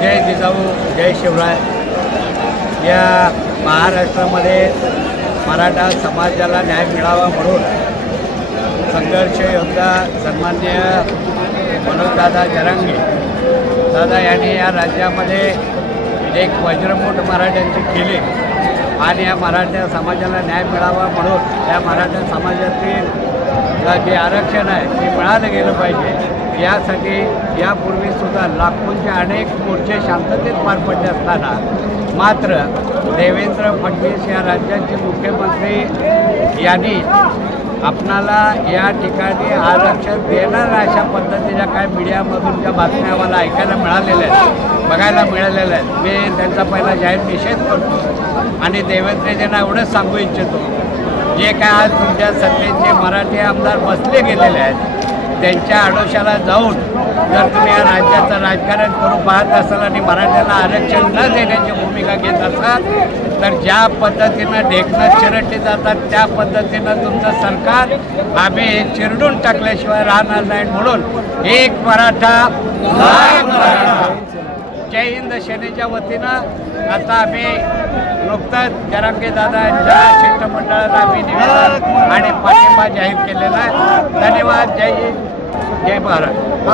जय जिजाऊ जय शिवराय. या महाराष्ट्रामध्ये मराठा समाजाला न्याय मिळावा म्हणून संघर्ष योद्धा सन्मान्य मनोजदादा जरांगे दादा यांनी या राज्यामध्ये एक वज्रमूठ मराठ्यांची केली आणि या मराठा समाजाला न्याय मिळावा म्हणून या मराठा समाजातील जे आरक्षण आहे ते मिळालं गेलं पाहिजे. यासाठी यापूर्वीसुद्धा लाखोंचे अनेक मोर्चे शांततेत पार पडले असताना मात्र देवेंद्र फडणवीस या राज्याचे मुख्यमंत्री यांनी आपणाला या ठिकाणी आरक्षण देणार अशा पद्धतीच्या काय मीडियामधून ज्या बातम्या आम्हाला ऐकायला मिळालेल्या आहेत बघायला मिळालेल्या आहेत मी त्यांचा पहिला जाहीर निषेध करतो. आणि देवेंद्रजींना एवढंच सांगू इच्छितो जे काय आज तुमच्या सत्तेचे मराठी आमदार बसले गेलेले आहेत त्यांच्या आडोशाला जाऊन जर तुम्ही या राज्याचं राजकारण करू पाहत असाल आणि मराठ्याला आरक्षण न देण्याची भूमिका घेत असाल तर ज्या पद्धतीनं ढेकणं चिरटली जातात त्या पद्धतीनं तुमचं सरकार आम्ही चिरडून टाकल्याशिवाय राहणार नाही. म्हणून एक मराठा मराठा. जय हिंद सेनेच्या वतीनं आता आम्ही नुकतंच जरांगे दादांच्या शिष्टमंडळाला आम्ही निवेदन आणि पाठिंबा जाहीर केलेला आहे. धन्यवाद. जय हिंद. जय महाराष्ट्र